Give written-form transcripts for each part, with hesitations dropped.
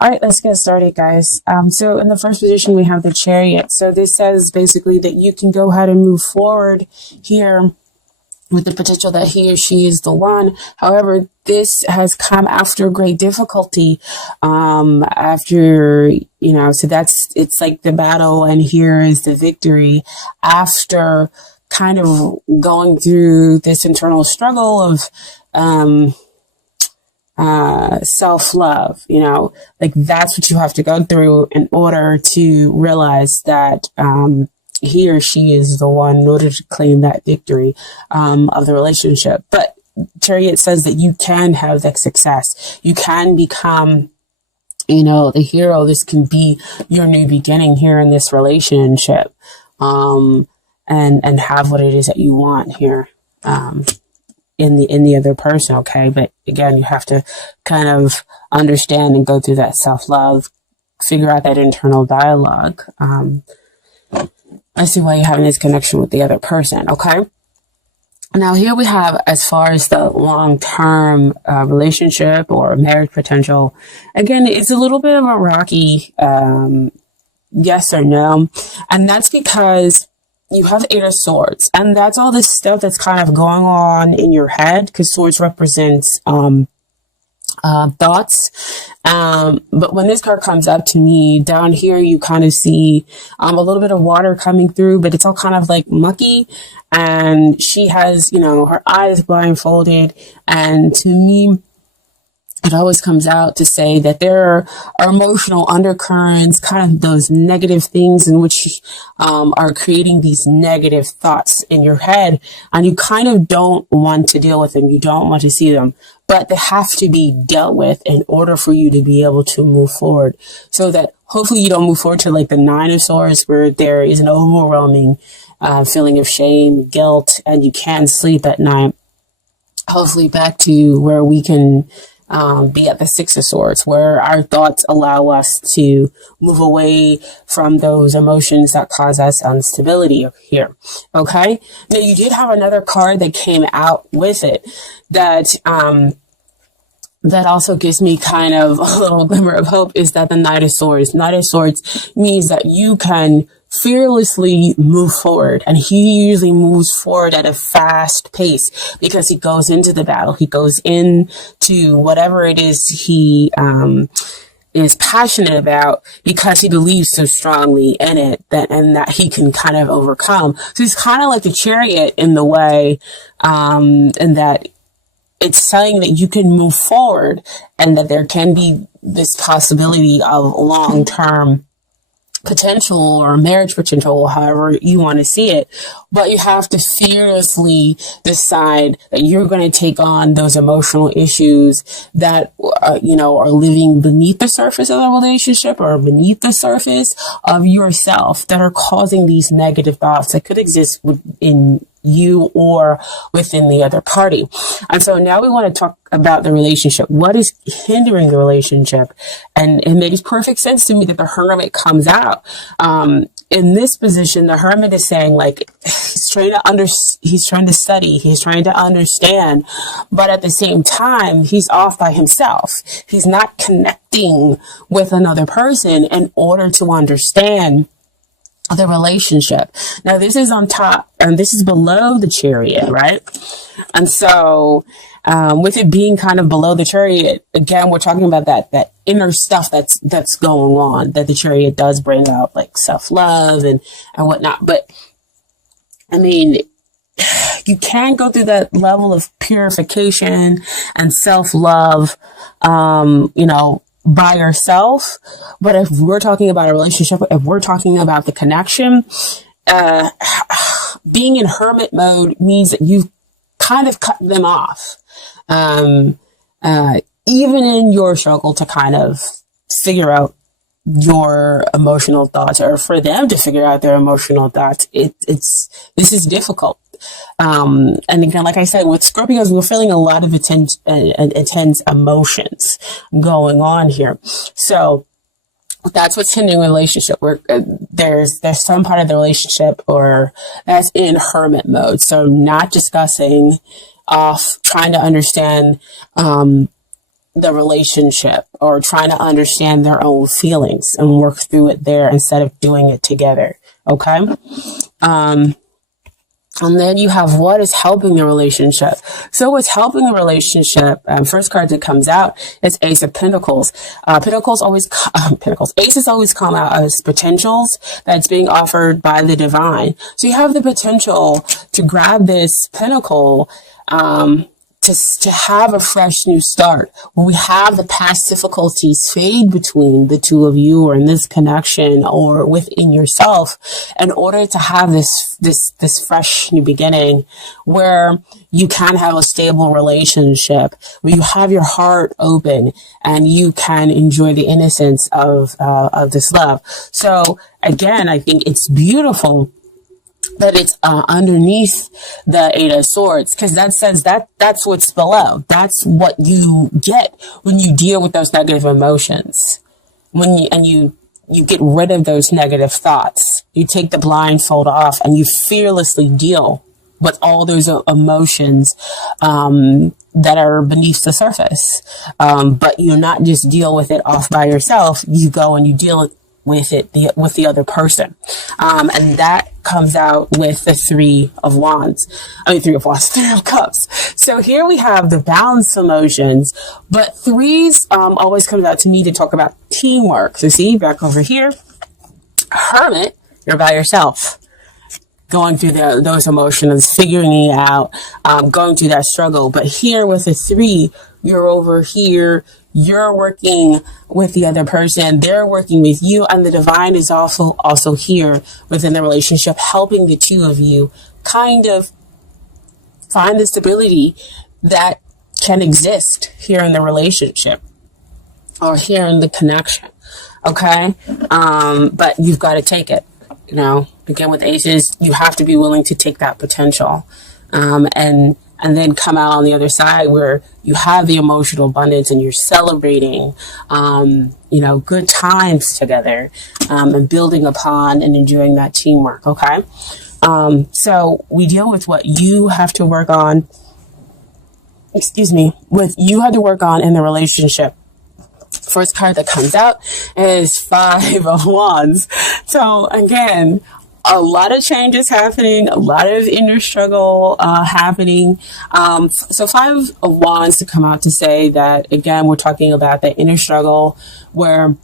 All right, let's get started, guys. So in the first position, we have the Chariot. So this says basically that you can go ahead and move forward here with the potential that he or she is the one. However, this has come after great difficulty. It's like the battle and here is the victory after kind of going through this internal struggle of, self-love, like that's what you have to go through in order to realize that, he or she is the one in order to claim that victory, of the relationship. But Chariot says that you can have that success. You can become, the hero. This can be your new beginning here in this relationship, and have what it is that you want here, in the other person. Okay. But again, you have to kind of understand and go through that self-love, figure out that internal dialogue. I see why you're having this connection with the other person. Okay. Now here we have, as far as the long-term relationship or marriage potential, again, it's a little bit of a rocky yes or no. And that's because you have Eight of Swords, and that's all this stuff that's kind of going on in your head, because swords represents thoughts. But when this card comes up to me down here, you kind of see a little bit of water coming through, but it's all kind of like mucky. And she has, her eyes blindfolded. And to me, it always comes out to say that there are emotional undercurrents, kind of those negative things in which are creating these negative thoughts in your head, and you kind of don't want to deal with them. You don't want to see them, but they have to be dealt with in order for you to be able to move forward, so that hopefully you don't move forward to like the Nine of Swords, where there is an overwhelming feeling of shame, guilt, and you can't sleep at night. Hopefully back to where we can be at the Six of Swords, where our thoughts allow us to move away from those emotions that cause us instability here. Okay. Now you did have another card that came out with it that, that also gives me kind of a little glimmer of hope, is that the Knight of Swords. Knight of Swords means that you can fearlessly move forward, and he usually moves forward at a fast pace because he goes into the battle. He goes into whatever it is he is passionate about, because he believes so strongly in it that he can kind of overcome. So he's kind of like the Chariot in the way, and that it's saying that you can move forward and that there can be this possibility of long-term potential or marriage potential, however you want to see it. But you have to fearlessly decide that you're going to take on those emotional issues that, are living beneath the surface of the relationship or beneath the surface of yourself, that are causing these negative thoughts that could exist within you or within the other party. And so now we want to talk about the relationship. What is hindering the relationship? And it makes perfect sense to me that the Hermit comes out. In this position, the Hermit is saying, like, he's trying to study, he's trying to understand, but at the same time, he's off by himself. He's not connecting with another person in order to understand the relationship. Now, this is on top and this is below the Chariot, right? And so, with it being kind of below the Chariot, again, we're talking about that inner stuff that's going on, that the Chariot does bring out, like self-love and whatnot. But I mean, you can go through that level of purification and self-love, by yourself. But if we're talking about a relationship, if we're talking about the connection, being in hermit mode means that you've kind of cut them off. Even in your struggle to kind of figure out your emotional thoughts, or for them to figure out their emotional thoughts, this is difficult. And again, like I said, with Scorpios, we're feeling a lot of intense emotions going on here. So that's what's hindering the relationship. Where there's some part of the relationship or that's in hermit mode. So not discussing, off, trying to understand, the relationship or trying to understand their own feelings and work through it there instead of doing it together. Okay. And then you have what is helping the relationship. So what's helping the relationship, first card that comes out is Ace of Pentacles. Aces always come out as potentials that's being offered by the divine. So you have the potential to grab this pentacle, to have a fresh new start, where we have the past difficulties fade between the two of you, or in this connection, or within yourself, in order to have this fresh new beginning, where you can have a stable relationship, where you have your heart open and you can enjoy the innocence of this love. So again, I think it's beautiful that it's underneath the Eight of Swords, because that says that's what's below. That's what you get when you deal with those negative emotions. You get rid of those negative thoughts. You take the blindfold off and you fearlessly deal with all those emotions that are beneath the surface. But you not just deal with it off by yourself. You go and you deal with it with the other person, and that comes out with the Three of Cups. So here we have the balanced emotions, but threes always comes out to me to talk about teamwork. So see, back over here, Hermit, you're by yourself, going through those emotions, figuring it out, going through that struggle. But here with the three, you're over here, you're working with the other person, they're working with you, and the divine is also here within the relationship, helping the two of you kind of find the stability that can exist here in the relationship or here in the connection. Okay. But you've got to take it, again, with aces, you have to be willing to take that potential, and then come out on the other side where you have the emotional abundance and you're celebrating, good times together, and building upon and enjoying that teamwork. Okay. So we deal with what you have to work on, what you had to work on in the relationship. First card that comes out is Five of Wands. So again, a lot of changes happening, a lot of inner struggle happening. So Five of Wands to come out to say that, again, we're talking about that inner struggle where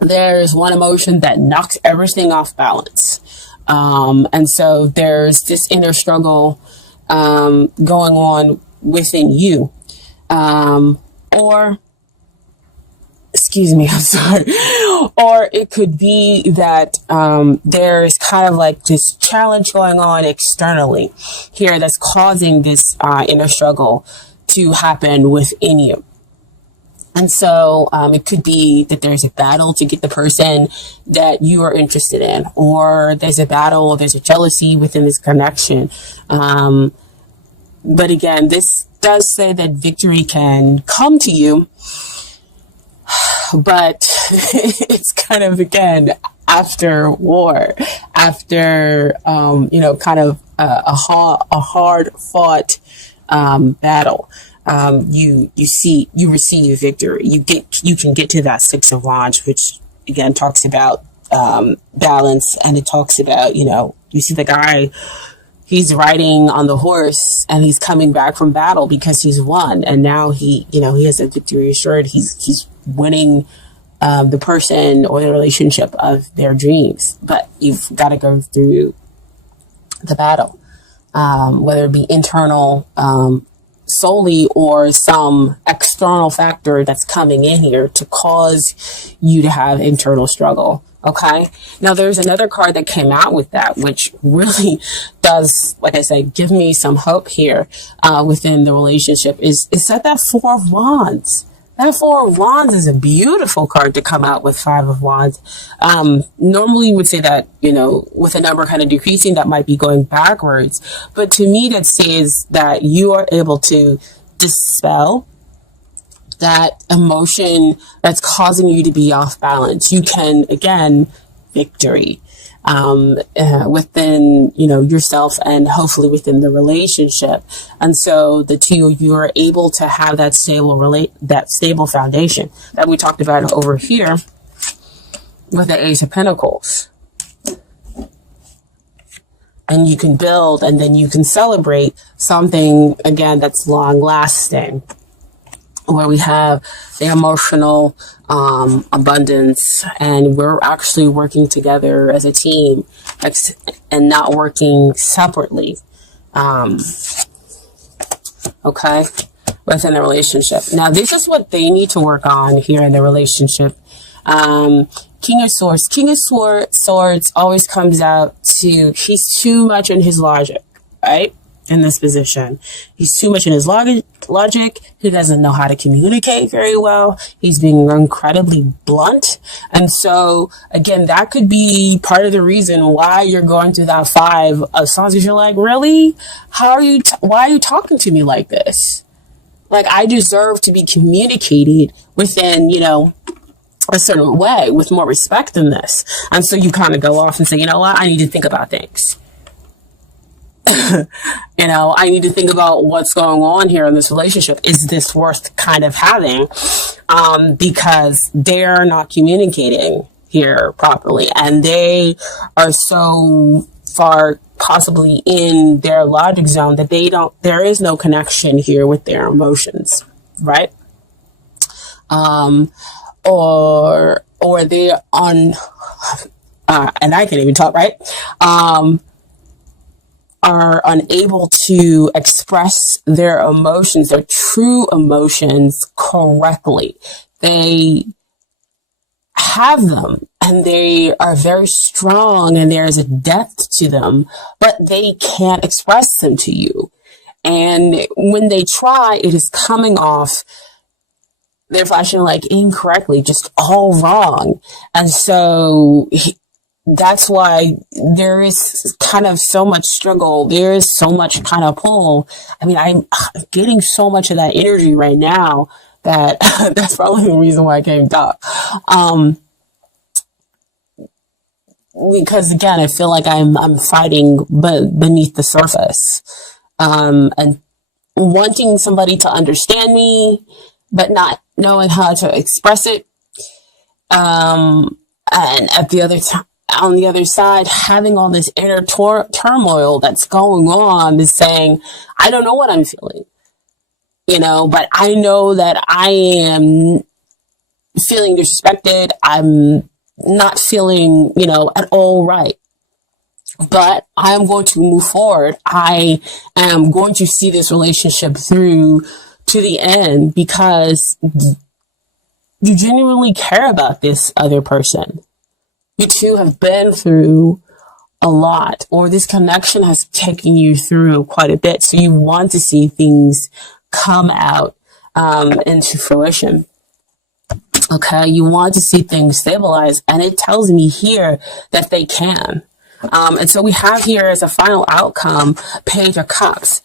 there's one emotion that knocks everything off balance. And so there's this inner struggle going on within you. I'm sorry. Or it could be that there's kind of like this challenge going on externally here that's causing this inner struggle to happen within you. And so it could be that there's a battle to get the person that you are interested in, or there's a battle, there's a jealousy within this connection. But again, this does say that victory can come to you, but it's kind of, again, after war, after, kind of a hard fought battle. You receive victory. You can get to that Six of Wands, which again talks about balance, and it talks about, you see the guy, he's riding on the horse and he's coming back from battle because he's won, and now he has a victory assured. He's winning the person or the relationship of their dreams, but you've got to go through the battle, whether it be internal solely or some external factor that's coming in here to cause you to have internal struggle. Okay. Now there's another card that came out with that, which really does, like I said, give me some hope here within the relationship. Is that Four of Wands. That Four of Wands is a beautiful card to come out with Five of Wands. Normally you would say that, with a number kind of decreasing, that might be going backwards. But to me, that says that you are able to dispel that emotion that's causing you to be off balance. You can, again, victory. within, yourself and hopefully within the relationship. And so the two of you are able to have that stable foundation that we talked about over here with the Ace of Pentacles. And you can build, and then you can celebrate something, again, that's long lasting, where we have the emotional abundance, and we're actually working together as a team and not working separately. Okay, within the relationship. Now, this is what they need to work on here in the relationship. King of Swords. King of Swords always comes out to, he's too much in his logic, right? In this position, he's too much in his logic. He doesn't know how to communicate very well. He's being incredibly blunt. And so, again, that could be part of the reason why you're going through that 5 of Swords. You're like, really? Why are you talking to me like this? Like, I deserve to be communicated within, a certain way with more respect than this. And so you kind of go off and say, you know what? I need to think about things. I need to think about what's going on here in this relationship. Is this worth kind of having? Because they're not communicating here properly, and they are so far possibly in their logic zone that there is no connection here with their emotions, right? Or they're on, and I can't even talk, right? Are unable to express their emotions, their true emotions correctly. They have them and they are very strong and there is a depth to them, but they can't express them to you. And when they try, it is coming off, they're flashing like incorrectly, just all wrong. And so that's why there is kind of so much struggle. There is so much kind of pull. I mean, I'm getting so much of that energy right now that that's probably the reason why I came up. Because again, I feel like I'm fighting beneath the surface, and wanting somebody to understand me, but not knowing how to express it. And on the other side, having all this inner turmoil that's going on is saying, I don't know what I'm feeling, but I know that I am feeling disrespected. I'm not feeling, at all right. But I am going to move forward. I am going to see this relationship through to the end because you genuinely care about this other person. You two have been through a lot, or this connection has taken you through quite a bit. So you want to see things come out into fruition. Okay, you want to see things stabilize, and it tells me here that they can. And so we have here as a final outcome, Page of Cups.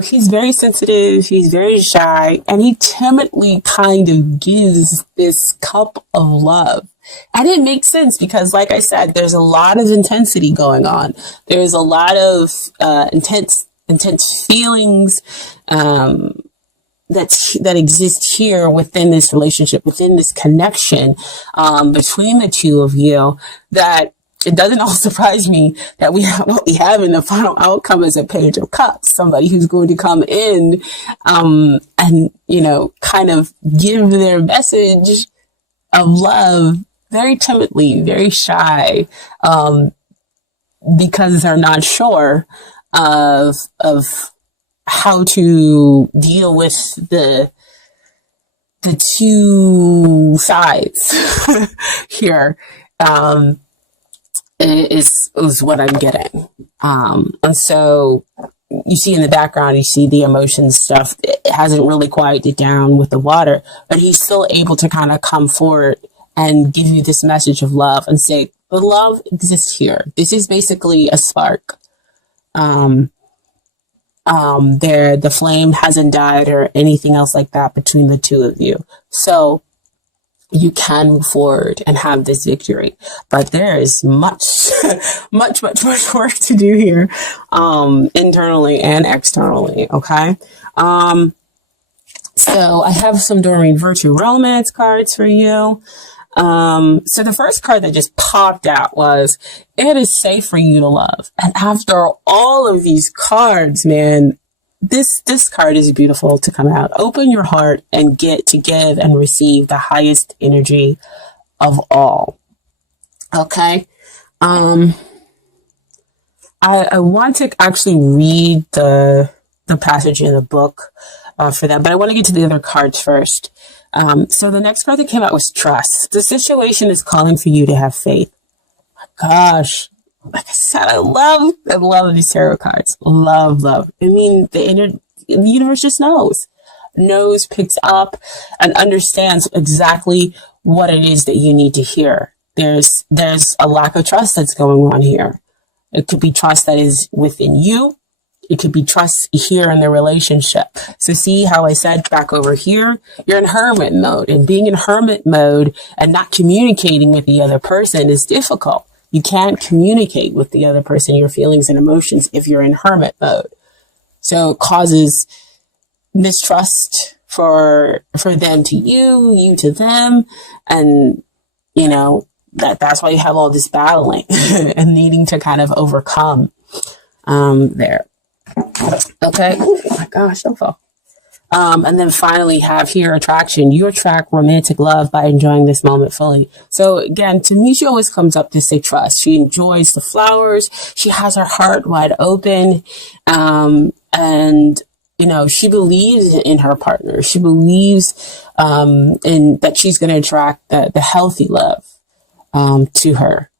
He's very sensitive, he's very shy, and he timidly kind of gives this cup of love. And it makes sense because, like I said, there's a lot of intensity going on. There's a lot of intense feelings that exist here within this relationship, within this connection between the two of you, that it doesn't all surprise me that what we have in the final outcome is a Page of Cups, somebody who's going to come in and, kind of give their message of love very timidly, very shy, because they're not sure of how to deal with the two sides here. Is what I'm getting. And so you see in the background, you see the emotion stuff. It hasn't really quieted down with the water, but he's still able to kind of come forward and give you this message of love and say, the love exists here. This is basically a spark. The flame hasn't died or anything else like that between the two of you. So you can move forward and have this victory. But there is much, much work to do here, internally and externally. Okay. So I have some Doreen Virtue Romance cards for you. So the first card that just popped out was, it is safe for you to love. And after all of these cards, man, this card is beautiful to come out. Open your heart and get to give and receive the highest energy of all. Okay. I want to actually read the passage in the book for that, but I want to get to the other cards first. So the next card that came out was trust. The situation is calling for you to have faith. Gosh, like I said, I love these tarot cards. Love. I mean, the universe just knows, picks up, and understands exactly what it is that you need to hear. There's a lack of trust that's going on here. It could be trust that is within you. It could be trust here in the relationship. So see how I said back over here, you're in hermit mode, and being in hermit mode and not communicating with the other person is difficult. You can't communicate with the other person your feelings and emotions if you're in hermit mode. So it causes mistrust for them to you, you to them. And, that's why you have all this battling and needing to kind of overcome, there. Okay. Oh my gosh, don't fall. And then finally have here attraction. You attract romantic love by enjoying this moment fully. So again, to me, she always comes up to say trust. She enjoys the flowers. She has her heart wide open. And she believes in her partner. She believes, in that she's going to attract the healthy love, to her.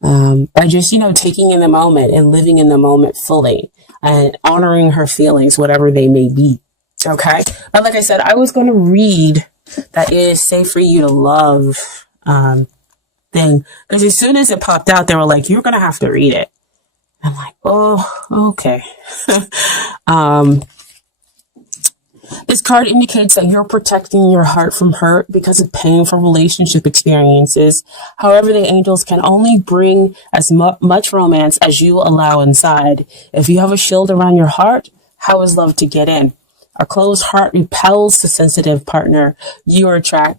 By just, taking in the moment and living in the moment fully and honoring her feelings, whatever they may be. Okay. But like I said, I was going to read that it is safe for you to love, thing. Because as soon as it popped out, they were like, you're going to have to read it. I'm like, oh, okay. This card indicates that you're protecting your heart from hurt because of painful relationship experiences. However, the angels can only bring as much romance as you allow inside. If you have a shield around your heart, how is love to get in? A closed heart repels the sensitive partner you are trying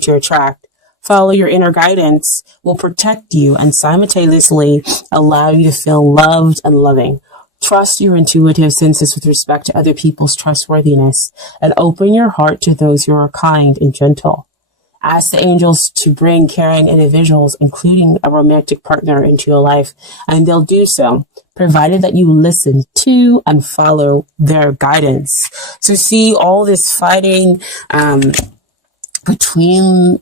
to attract. Follow your inner guidance will protect you and simultaneously allow you to feel loved and loving. Trust your intuitive senses with respect to other people's trustworthiness and open your heart to those who are kind and gentle. Ask the angels to bring caring individuals, including a romantic partner, into your life, and they'll do so, provided that you listen to and follow their guidance. So see all this fighting between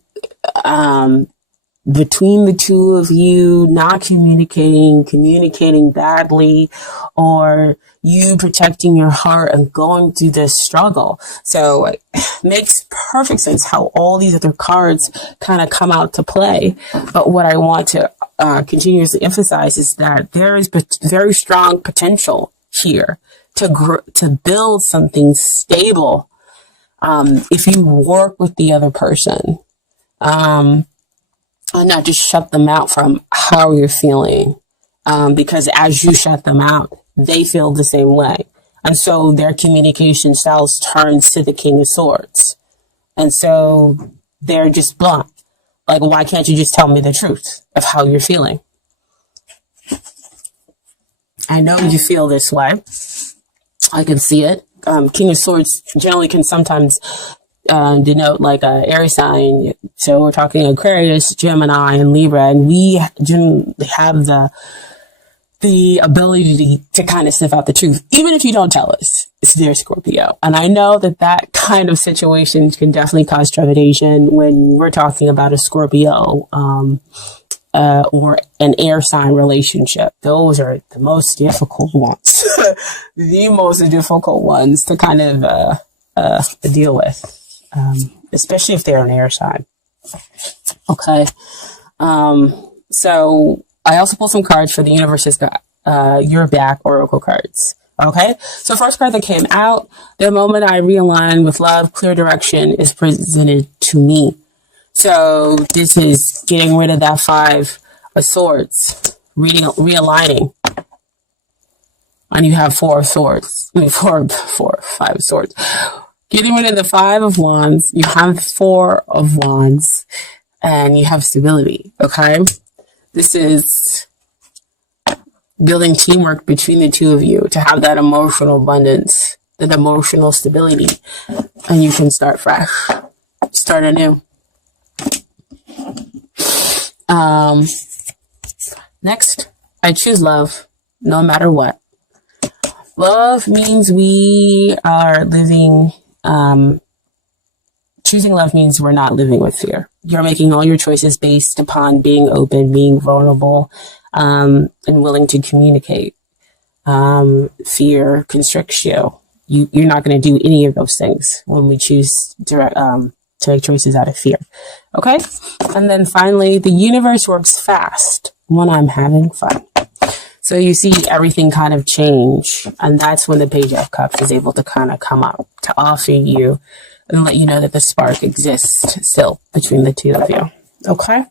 the two of you, not communicating badly, or you protecting your heart and going through this struggle. So it makes perfect sense how all these other cards kind of come out to play. But what I want to continuously emphasize is that there is very strong potential here to build something stable, if you work with the other person. And not just shut them out from how you're feeling. Because as you shut them out, they feel the same way. And so their communication styles turns to the King of Swords. And so they're just blunt. Like, why can't you just tell me the truth of how you're feeling? I know you feel this way. I can see it. King of Swords generally can sometimes denote like a air sign. So we're talking Aquarius, Gemini, and Libra, and we generally have the ability to kind of sniff out the truth, even if you don't tell us. It's their Scorpio. And I know that kind of situation can definitely cause trepidation when we're talking about a Scorpio, or an air sign relationship. Those are the most difficult ones, the most difficult ones to kind of deal with. Especially if they're an air sign. Okay. So I also pulled some cards for the universe's Your Back Oracle cards. Okay. So first card that came out, the moment I realign with love, clear direction is presented to me. So this is getting rid of that 5 of Swords, realigning. And you have 4 of Swords. I mean, 5 of Swords. Getting rid of the 5 of Wands. You have 4 of Wands. And you have stability, okay? This is building teamwork between the two of you to have that emotional abundance, that emotional stability. And you can start fresh. Start anew. Next, I choose love, no matter what. Love means we are living, choosing love means we're not living with fear. You're making all your choices based upon being open, being vulnerable, and willing to communicate. Fear constricts you. You're not going to do any of those things when we choose to make choices out of fear. Okay? And then finally, the universe works fast when I'm having fun. So you see everything kind of change. And that's when the Page of Cups is able to kind of come up to offer you and let you know that the spark exists still between the two of you. Okay?